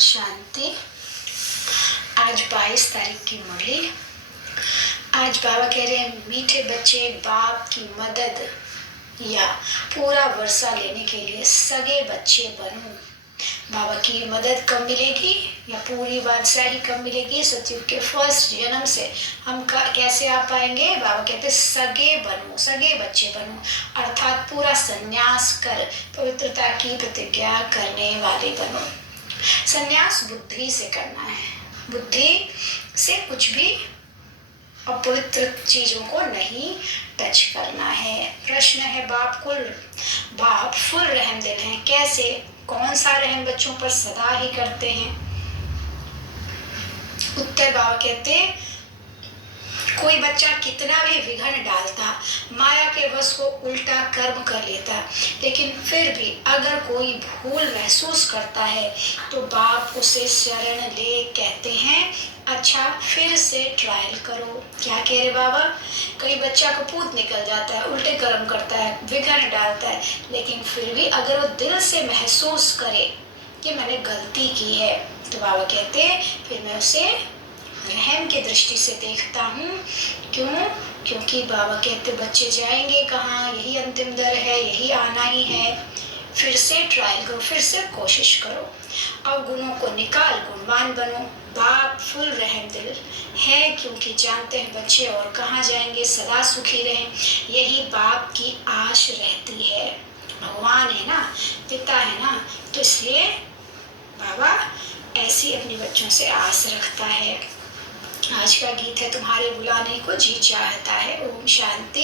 शांति। आज 22 तारीख की मुरली। आज बाबा कह रहे हैं मीठे बच्चे बाप की मदद या पूरा वर्षा लेने के लिए सगे बच्चे बनो। बाबा की मदद कब मिलेगी या पूरी बादशाही कब मिलेगी? सतयुग के फर्स्ट जन्म से हम कैसे आ पाएंगे? बाबा कहते सगे बनो, सगे बच्चे बनो, अर्थात पूरा संन्यास कर पवित्रता की प्रतिज्ञा करने वाले बनो। संन्यास बुद्धि से करना है, बुद्धि से कुछ भी अपवित्र चीजों को नहीं टच करना है। प्रश्न है बाप फुल रहम दिल हैं। कैसे? कौन सा रहम बच्चों पर सदा ही करते हैं? उत्तर बाबा कहते कोई बच्चा कितना भी विघ्न डालता, माया के वश को उल्टा कर्म कर लेता, लेकिन फिर भी अगर कोई भूल महसूस करता है तो बाप उसे शरण ले कहते हैं अच्छा फिर से ट्रायल करो। क्या कह रहे बाबा? कई बच्चा कपूत निकल जाता है, उल्टे कर्म करता है, विघ्न डालता है, लेकिन फिर भी अगर वो दिल से महसूस करे कि मैंने गलती की है तो बाबा कहते फिर मैं उसे रहम की दृष्टि से देखता हूँ। क्यों? क्योंकि बाबा कहते बच्चे जाएंगे कहाँ? यही अंतिम दर है, यही आना ही है। फिर से ट्रायल करो, फिर से कोशिश करो, अवगुणों को निकाल गुणवान बनो। बाप फुल रहम दिल है क्योंकि जानते हैं बच्चे और कहाँ जाएंगे, सदा सुखी रहें, यही बाप की आश रहती है। भगवान है ना, पिता है ना, तो इसलिए बाबा ऐसी अपने बच्चों से आस रखता है। आज का गीत है तुम्हारे बुलाने को जी चाहता है। ओम शांति।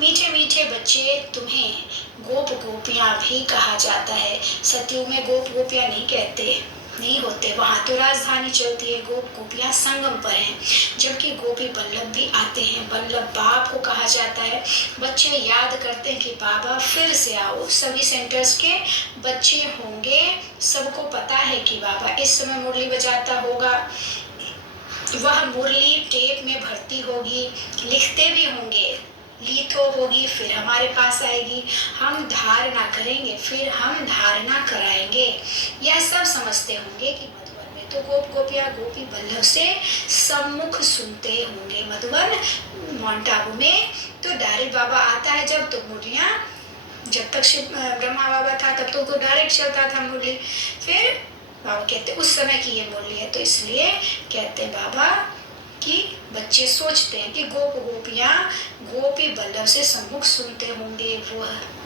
मीठे मीठे बच्चे तुम्हें गोप गोपियां भी कहा जाता है। सतयुग में गोप गोपियां नहीं होते, वहाँ तो राजधानी चलती है, गोप गोपियां संगम पर हैं, जबकि गोपी बल्लभ भी आते हैं। बल्लभ बाप को कहा जाता है। बच्चे याद करते हैं कि बाबा फिर से आओ। सभी सेंटर्स के बच्चे होंगे, सबको पता है कि बाबा इस समय मुरली बजाता होगा, वह मुरली टेप में भरती होगी, लिखते भी होंगे, लीथो होगी, फिर हमारे पास आएगी, हम धारणा करेंगे, फिर हम धारणा कराएंगे। यह सब समझते होंगे कि मधुबन में तो गोप गोपियां गोपी बल्लभ से सम्मुख सुनते होंगे। मधुबन माउंट आबू में तो डायरेक्ट बाबा आता है जब तो मुरलियां, जब तक शिव ब्रह्मा बाबा था तब तो डायरेक्ट चलता था मुरली। फिर बाबा कहते उस समय की ये मुरली है, तो इसलिए कहते बाबा कि बच्चे सोचते हैं कि गोप गोपियां गोपी बल्लभ से सम्मुख सुनते होंगे,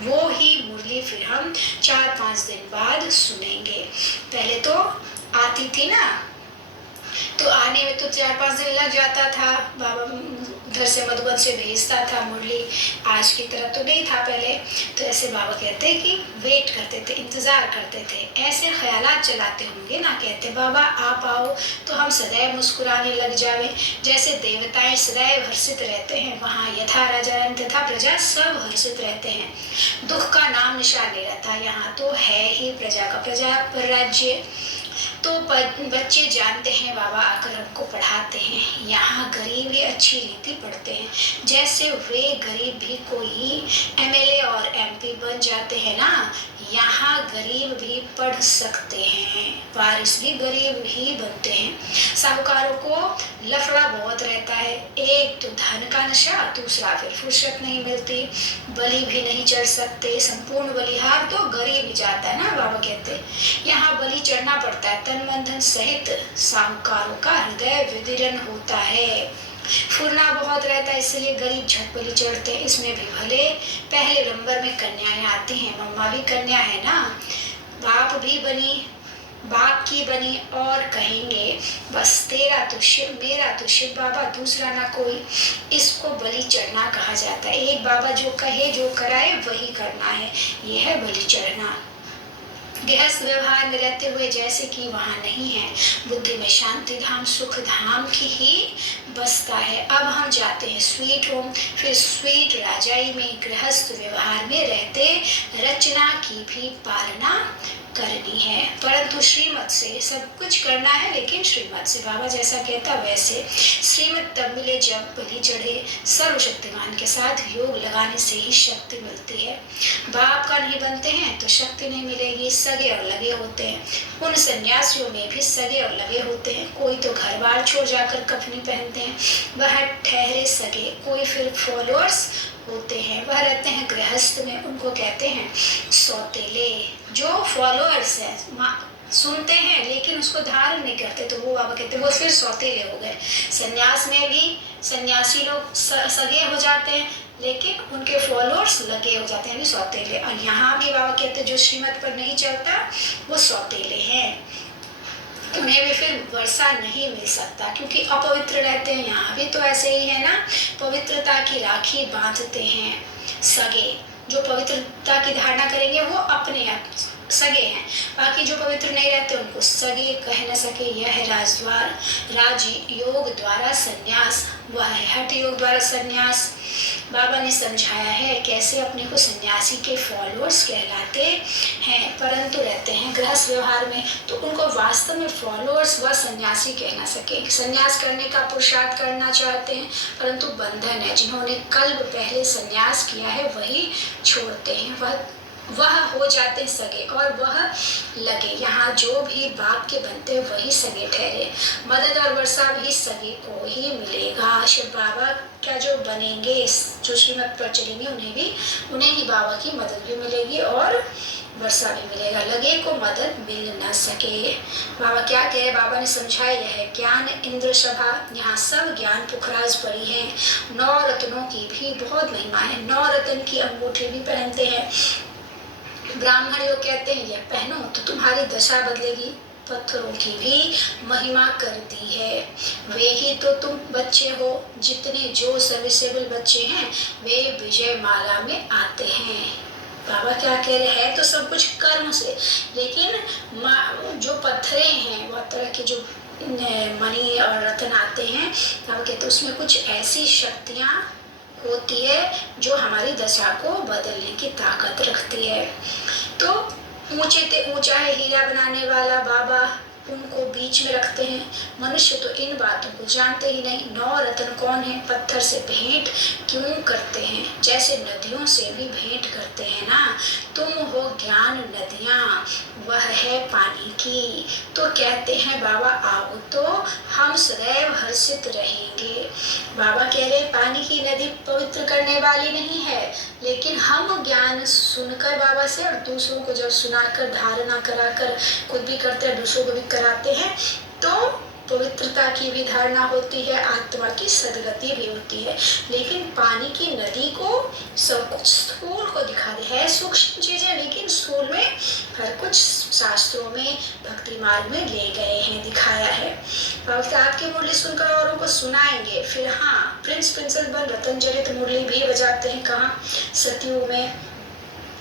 वो ही मुरली फिर हम 4-5 दिन बाद सुनेंगे। पहले तो आती थी ना, तो आने में तो 4-5 दिन लग जाता था, बाबा उधर से मधुबन से भेजता था मुरली, आज की तरह तो नहीं था पहले। तो ऐसे बाबा कहते कि वेट करते थे, इंतजार करते थे, ऐसे ख्यालात चलाते होंगे ना। कहते बाबा आप आओ तो हम सदैव मुस्कुराने लग जावे, जैसे देवताएं सदैव हर्षित रहते हैं, वहाँ यथा राजा तथा प्रजा सब हर्षित रहते हैं, दुख का नाम निशान नहीं रहता। यहाँ तो है ही प्रजा का प्रजा पर राज्य। तो बच्चे जानते हैं बाबा आकर हमको पढ़ाते हैं, यहाँ गरीब भी अच्छी रीति पढ़ते हैं, जैसे वे गरीब भी कोई एमएलए और एमपी बन जाते हैं ना, यहाँ गरीब भी पढ़ सकते हैं, वारिस भी गरीब ही बनते हैं। साहूकारों को लफड़ा बहुत रहता है, एक तो धन का नशा, दूसरा फिर फुर्सत नहीं मिलती, बलि भी नहीं चढ़ सकते, संपूर्ण बलिहार तो गरीब ही जाता है ना। बाबा कहते यहाँ बलि चढ़ना पड़ता है, तन मन धन सहित साहूकारों का हृदय विदीर्ण होता है, फुरना बहुत रहता है, इसलिए गरीब झट बलि चढ़ते हैं। इसमें भी भले पहले नंबर में कन्याएं आती हैं, मम्मा भी कन्या है ना, बाप भी बनी, बाप की बनी, और कहेंगे बस तेरा तो शिव, मेरा तो शिव बाबा, दूसरा ना कोई, इसको बलि चढ़ना कहा जाता है। एक बाबा जो कहे जो कराए वही करना है, यह है बलि चढ़ना। गृहस्थ व्यवहार में रहते हुए जैसे कि वहाँ नहीं है, बुद्धि में शांति धाम सुख धाम की ही बसता है। अब हम जाते हैं स्वीट होम, फिर स्वीट राजाई में गृहस्थ व्यवहार में रहते रचना की भी पालना करनी है, परंतु श्रीमत से सब कुछ करना है, लेकिन श्रीमत से। बाबा जैसा कहता वैसे। श्रीमत तब मिले जब बलि चढ़े, सर्वशक्तिमान के साथ योग लगाने से ही शक्ति मिलती है। बाप का नहीं बनते हैं तो शक्ति नहीं मिलेगी। सगे और लगे होते हैं, उन सन्यासियों में भी सगे और लगे होते हैं। कोई तो घर बार छोड़ जाकर कफनी पहनते हैं, वह ठहरे सगे। कोई फिर फॉलोअर्स होते हैं, वह रहते हैं गृहस्थ में, उनको कहते हैं सौतेले। जो फॉलोअर्स है, सुनते हैं लेकिन उसको धारण नहीं करते, तो वो बाबा कहते हैं वो फिर सौतेले हो गए। सन्यास में भी सन्यासी लोग सगे हो जाते हैं, लेकिन उनके फॉलोअर्स लगे हो जाते हैं, यानी सौतेले। और यहाँ भी बाबा कहते हैं जो श्रीमत पर नहीं चलता वो सौतेले हैं, उन्हें भी फिर वर्षा नहीं मिल सकता, क्योंकि अपवित्र रहते हैं। यहाँ भी तो ऐसे ही है ना, पवित्रता की राखी बांधते हैं सगे। जो पवित्रता की धारणा करेंगे वो अपने आप सगे हैं, बाकी जो पवित्र नहीं रहते उनको सगे कह न सके। यह है राजद्वार, राज योग द्वारा संन्यास, वह है हठ योग द्वारा संन्यास। बाबा ने समझाया है कैसे अपने को सन्यासी के फॉलोअर्स कहलाते हैं, परंतु रहते हैं गृहस्थ व्यवहार में, तो उनको वास्तव में फॉलोअर्स व सन्यासी कह ना सके। सन्यास करने का पुरुषार्थ करना चाहते हैं, परंतु बंधन है। जिन्होंने कल्प पहले सन्यास किया है वही छोड़ते हैं, वह हो जाते सगे और वह लगे। यहाँ जो भी बाप के बनते वही सगे ठहरे। मदद और वर्षा भी सगे को ही मिलेगा। शिव बाबा क्या जो बनेंगे, जो श्रीमत पर चलेंगे, उन्हें ही बाबा की मदद भी मिलेगी और वर्षा भी मिलेगा। लगे को मदद मिल न सके। बाबा क्या कह रहे, बाबा ने समझाया है ज्ञान इंद्र सभा, यहाँ सब ज्ञान पुखराज पड़ी है। 9 रत्नों की भी बहुत महिमा है, 9 रत्न की अंगूठी भी पहनते हैं। ब्राह्मण योग कहते हैं यह पहनो तो तुम्हारी दशा बदलेगी। पत्थरों की भी महिमा करती है, वे ही तो तुम बच्चे हो। जितने जो सर्विसेबल बच्चे हैं वे विजय माला में आते हैं। बाबा क्या कह रहे हैं, तो सब कुछ कर्म से, लेकिन जो पत्थरे हैं वह तरह के जो मणि और रत्न आते हैं, बाबा कहते उसमें कुछ ऐसी शक्तियाँ होती है जो हमारी दशा को बदलने की ताकत रखती है। तो ऊंचे ते ऊंचा है हीरा बनाने वाला बाबा, उनको बीच में रखते हैं। मनुष्य तो इन बातों को जानते ही नहीं। 9 रत्न कौन है, पत्थर से भेंट क्यों करते हैं, जैसे नदियों से भी भेंट करते हैं ना। तुम हो ज्ञान नदियाँ, वह है पानी की। तो कहते हैं बाबा आओ तो हम सदैव हर्षित रहेंगे। बाबा कह रहे पानी की नदी पवित्र करने वाली नहीं है, लेकिन हम ज्ञान सुनकर बाबा से और दूसरों को जब सुनाकर धारणा कराकर खुद भी करते हैं दूसरों को भी कराते हैं, तो पवित्रता की भी धारणा होती है, आत्मा की सदगति भी होती है। लेकिन पानी की नदी को सब कुछ स्थूल को दिखाते हैं, सूक्ष्म चीजें, लेकिन स्थूल में हर कुछ शास्त्रों में भक्ति मार्ग में ले गए हैं, दिखाया है। भक्त आपकी मुरली सुनकर औरों को सुनाएंगे। फिर हाँ, प्रिंस प्रिंसेस रतनजलित मुरली भी बजाते हैं। कहाँ, सतयुग में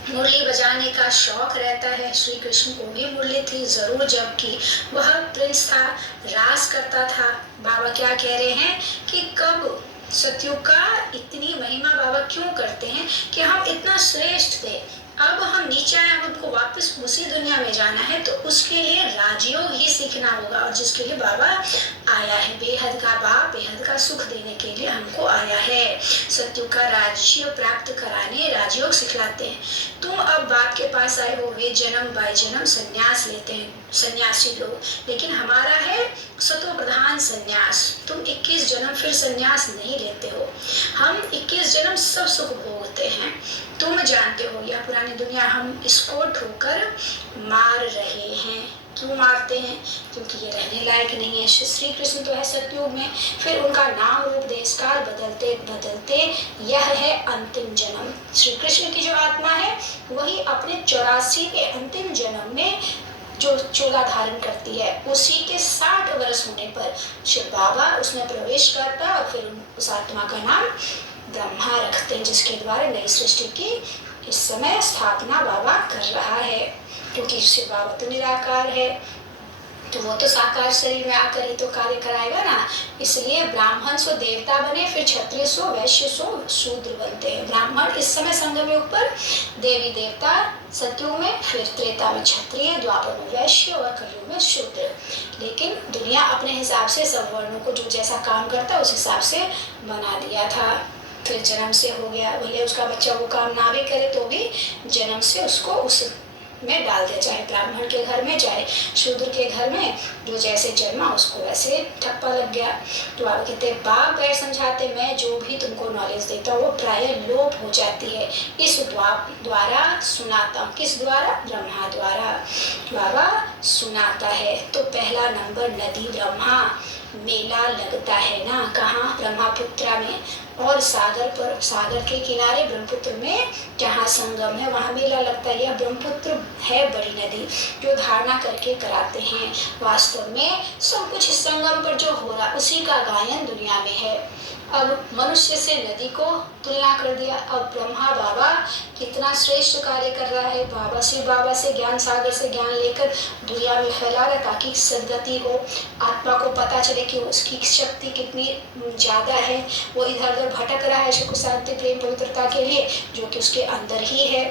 मुरली बजाने का शौक रहता है। श्री कृष्ण को भी मुरली थी जरूर, जबकि वह प्रिंस था, राज करता था। बाबा क्या कह रहे हैं कि कब सतयुग का इतनी महिमा बाबा क्यों करते हैं कि हम इतना श्रेष्ठ थे, अब हम नीचे आए, अब हमको वापस उसी दुनिया में जाना है, तो उसके लिए राजयोग ही सीखना होगा, और जिसके लिए बाबा आया है। बेहद का बाप बेहद का सुख देने के लिए हमको आया है। सत्युग का राज्य प्राप्त कराने राजयोग सिखलाते हैं। तुम अब बाप के पास आए हो, वे जन्म बाय जन्म संन्यास लेते हैं सन्यासी लोग, लेकिन हमारा है सतो प्रधान संन्यास। तुम 21 जन्म फिर संन्यास नहीं लेते हो, हम 21 जन्म सब सुख भोगते हैं। तुम जानते हो यह पुरानी दुनिया हम इसको ठोकर मार रहे हैं। क्यों मारते हैं? क्योंकि ये रहने लायक नहीं है। श्री कृष्ण तो है सतयुग में, फिर उनका नाम रूप देशकाल बदलते बदलते यह है अंतिम जन्म। श्री कृष्ण की जो आत्मा है वही अपने 84 के अंतिम जन्म में जो चोला धारण करती है, उसी के 60 वर्ष होने पर शिव बाबा उसमें प्रवेश करता है और फिर उस आत्मा का नाम ब्रह्मा रखते हैं, जिसके द्वारा नई सृष्टि की इस समय स्थापना बाबा कर रहा है। क्योंकि शिव बाबा तो निराकार है, तो वो तो साकार शरीर में आकर ही तो कार्य कराएगा ना। इसलिए ब्राह्मण सो देवता बने, फिर क्षत्रिय सो वैश्य सो शूद्र बनते हैं। ब्राह्मण इस समय संगम युग पर, देवी देवता सतयुग में, फिर त्रेता में क्षत्रिय, द्वापर में वैश्य और कलयुग में शूद्र। लेकिन दुनिया अपने हिसाब से सब वर्णों को जो जैसा काम करता है उस हिसाब से बना दिया था। फिर जन्म से हो गया, भले उसका बच्चा वो काम ना भी करे तो भी जन्म से उसको उस में डाल दिया, चाहे ब्राह्मण के घर में चाहे शूद्र के घर में, जो जैसे जन्मा उसको वैसे ठप्पा लग गया। तो आप कहते बाप बैठ समझाते, मैं जो भी तुमको नॉलेज देता हूँ वो प्राय लोप हो जाती है इस द्वारा सुनाता हूँ। किस द्वारा? ब्रह्मा द्वारा बाबा सुनाता है। तो पहला नंबर नदी ब्रह्मा, मेला लगता है ना, कहाँ? ब्रह्मपुत्रा में, और सागर पर, सागर के किनारे ब्रह्मपुत्र में जहाँ संगम है वहाँ मेला लगता है। यह ब्रह्मपुत्र है बड़ी नदी जो धारणा करके कराते हैं। वास्तव में सब कुछ इस संगम पर जो हो रहा उसी का गायन दुनिया में है। अब मनुष्य से नदी को तुलना कर दिया। अब ब्रह्मा बाबा कितना श्रेष्ठ कार्य कर रहा है। बाबा से ज्ञान सागर से ज्ञान लेकर दुनिया में फैला रहा है ताकि सदगति हो, आत्मा को पता चले कि उसकी शक्ति कितनी ज़्यादा है। वो इधर उधर भटक रहा है सुख शांति प्रेम पवित्रता के लिए जो कि उसके अंदर ही है।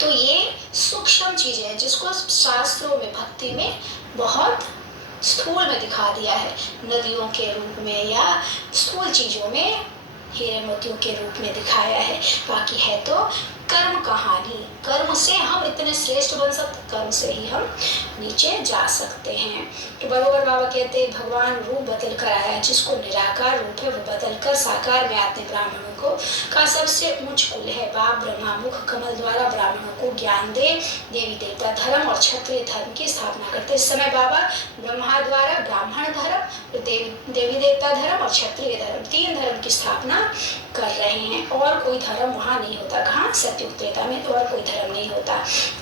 तो ये सूक्ष्म चीज़ें हैं जिसको शास्त्रों में भक्ति में बहुत स्थूल में दिखा दिया है, नदियों के रूप में या स्थूल चीजों में हीरे मोतियों के रूप में दिखाया है। बाकी है तो कर्म कहानी, कर्म से हम इतने श्रेष्ठ बन सकते, कर्म से ही हम नीचे जा सकते हैं। तो बरोबर बाबा कहते हैं भगवान रूप बदल कर आया, जिसको निराकार रूप है वो बदल कर साकार में आते ब्राह्मणों को का सबसे ऊंच कुल है। बाप ब्रह्मा मुख कमल द्वारा ब्राह्मणों को ज्ञान दे देवी देवता धर्म और क्षत्रिय धर्म की स्थापना करते। इस समय बाबा ब्रह्मा द्वारा ब्राह्मण धर्म, देवी देवता धर्म और क्षत्रिय धर्म, तीन धर्म की स्थापना कर रहे हैं। और कोई धर्म वहाँ नहीं होता, कहाँ? सतयुग त्रेता में और कोई धर्म नहीं होता।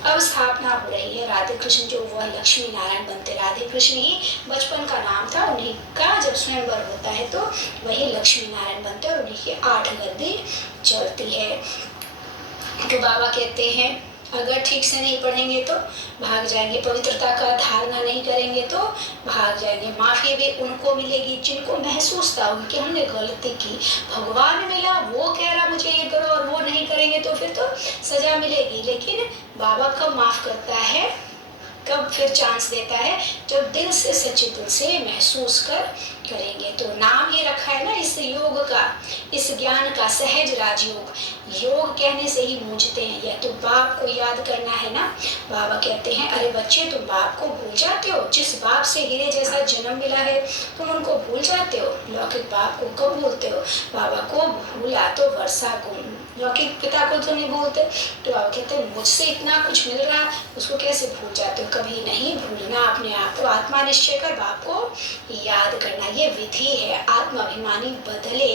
अब स्थापना हो रही है। राधे कृष्ण जो वह लक्ष्मी नारायण बनते, राधे कृष्ण ही बचपन का नाम था उन्हीं का। जब स्वयंवर होता है तो वही लक्ष्मी नारायण बनते और उन्हीं की 8 गद्दी चलती है। तो बाबा कहते हैं अगर ठीक से नहीं पढ़ेंगे तो भाग जाएंगे, पवित्रता का धारणा नहीं करेंगे तो भाग जाएंगे। माफी भी उनको मिलेगी जिनको महसूस था कि हमने गलती की, भगवान मिला वो कह रहा मुझे ये करो और वो नहीं करेंगे तो फिर तो सजा मिलेगी। लेकिन बाबा कब माफ करता है, कब फिर चांस देता है? जब दिल से सच्चे दिल से महसूस कर करेंगे। तो नाम ही रखा है ना इस योग का, इस ज्ञान का, सहज राजयोग। योग कहने से ही मूझते हैं। या तो बाप को याद करना है ना। बाबा कहते हैं अरे बच्चे तुम बाप को भूल जाते हो, जिस बाप से हीरे जैसा जन्म मिला है तुम उनको भूल जाते हो। लौकिक बाप को कब भूलते हो? बाबा को भूला तो वर्षा गुण, लौकिक पिता को तो नहीं भूलते। तो बाबा कहते हैं मुझसे इतना कुछ मिल रहा उसको कैसे भूल जाते हो? कभी नहीं भूलना अपने आप को। आत्मा निश्चय कर बाप को याद करना, ये विधि है। आत्मा अभिमानी बदले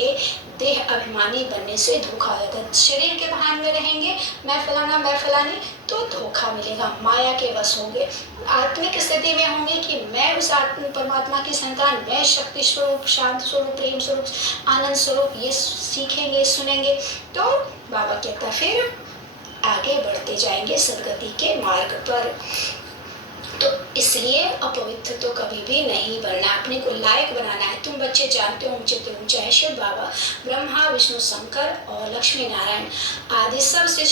देह अभिमानी बनने से धोखा होगा। शरीर के भान में रहेंगे, मैं फलाना मैं फलानी, तो धोखा मिलेगा, माया के वश होंगे। आत्मिक स्थिति में होंगे कि मैं उस आत्म परमात्मा की संतान, मैं शक्ति स्वरूप, शांत स्वरूप, प्रेम स्वरूप, आनंद स्वरूप, ये सीखेंगे सुनेंगे तो बाबा कहता फिर आगे बढ़ते जाएंगे सदगति के मार्ग पर। तो इसलिए अपवित्र तो कभी भी नहीं बनना, अपने को लायक बनाना है। तुम बच्चे जानते हो ऊंचे तो ऊंचा है शिव बाबा, ब्रह्मा विष्णु शंकर और लक्ष्मी नारायण आदि सबसे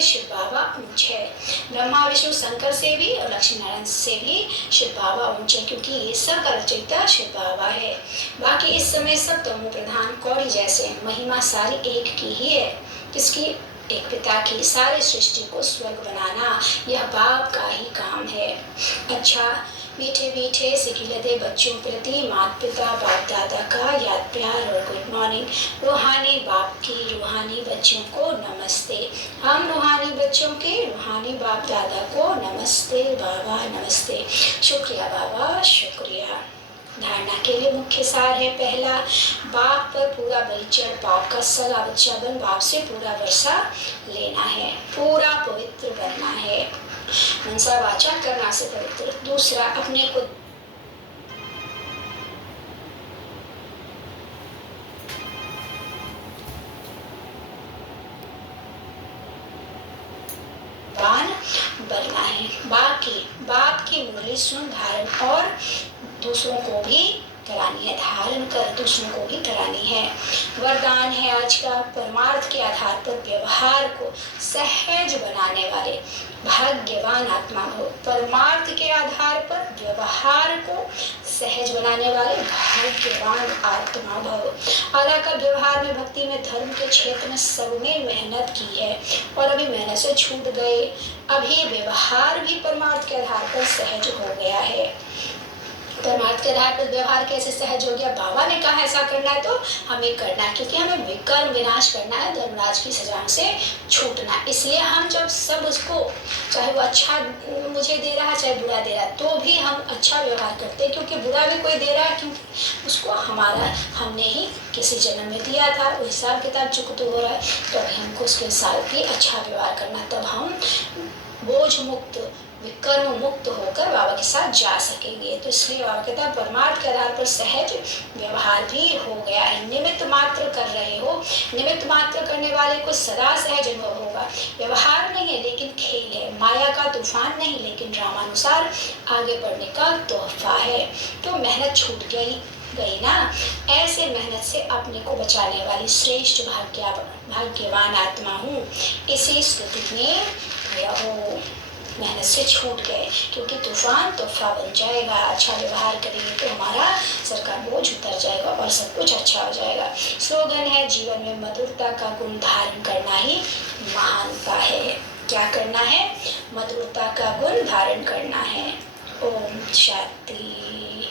शिव बाबा ऊंचे है। ब्रह्मा विष्णु शंकर से भी और लक्ष्मी नारायण से भी शिव बाबा ऊंचे, क्योंकि ये सब का रचयिता शिव बाबा है। बाकी इस समय सब तमो प्रधान कौड़ी जैसे, महिमा सारी एक की ही है। किसकी? एक पिता की। सारे सृष्टि को स्वर्ग बनाना यह बाप का ही काम है। अच्छा, मीठे मीठे सिकिलते बच्चों प्रति माता पिता बाप दादा का याद प्यार और गुड मॉर्निंग। रूहानी बाप की रूहानी बच्चों को नमस्ते। हम रूहानी बच्चों के रूहानी बाप दादा को नमस्ते बाबा नमस्ते। शुक्रिया बाबा शुक्रिया। धारणा के लिए मुख्य सार है पहला, बाप पर पूरा बलि चढ़ बाप का सगा बच्चा बन बाप से पूरा वर्षा लेना है, पूरा पवित्र बनना है, मनसा वाचा करना से पवित्र। दूसरा, अपने को बनना है। बाकी बाप की मुरली मेरी सुन धारण, और दूसरों को भी करानी है, धारण कर दूसरों को भी करानी है। वरदान है आज का, परमार्थ के आधार पर व्यवहार को सहज बनाने वाले भाग्यवान आत्मा भव। परमार्थ के आधार पर व्यवहार को सहज बनाने वाले भाग्यवान आत्मा भव। अलाकर व्यवहार में, भक्ति में, धर्म के क्षेत्र में सब में मेहनत की है और अभी मेहनत से छूट गए। अभी व्यवहार भी परमार्थ के आधार पर सहज हो गया है। परमार्थ के आधार पर व्यवहार कैसे सहज हो गया? बाबा ने कहा ऐसा करना है तो हमें करना है, क्योंकि हमें विकर्म विनाश करना है, धर्मराज की सजाओं से छूटना। इसलिए हम जब सब उसको, चाहे वो अच्छा मुझे दे रहा है चाहे बुरा दे रहा है, तो भी हम अच्छा व्यवहार करते हैं, क्योंकि बुरा भी कोई दे रहा है, क्योंकि उसको हमने ही किसी जन्म में दिया था, वो हिसाब किताब चुकत हो रहा है, तो अभी हमको उसके साथ भी अच्छा व्यवहार करना, तब हम बोझ मुक्त, विकर्म मुक्त होकर बाबा के साथ जा सकेंगे। तो इसलिए बाबा कहता है परमार्थ के आधार पर सहज व्यवहार भी हो गया है। निमित्त मात्र कर रहे हो, निमित्त मात्र करने वाले को सदा सहज अनुभव होगा। व्यवहार नहीं है लेकिन खेल है, माया का तूफान नहीं लेकिन ड्रामानुसार आगे बढ़ने का तोहफा है। तो मेहनत छूट गई ना, ऐसे मेहनत से अपने को बचाने वाली श्रेष्ठ भाग्यवान आत्मा हूँ, इसी स्तुति में रहो। मेहनत से छूट गए, क्योंकि तूफान तोहफा बन जाएगा। अच्छा व्यवहार करेंगे तो हमारा सर का बोझ उतर जाएगा और सब कुछ अच्छा हो जाएगा। स्लोगन है, जीवन में मधुरता का गुण धारण करना ही महानता है। क्या करना है? मधुरता का गुण धारण करना है। ओम शांति।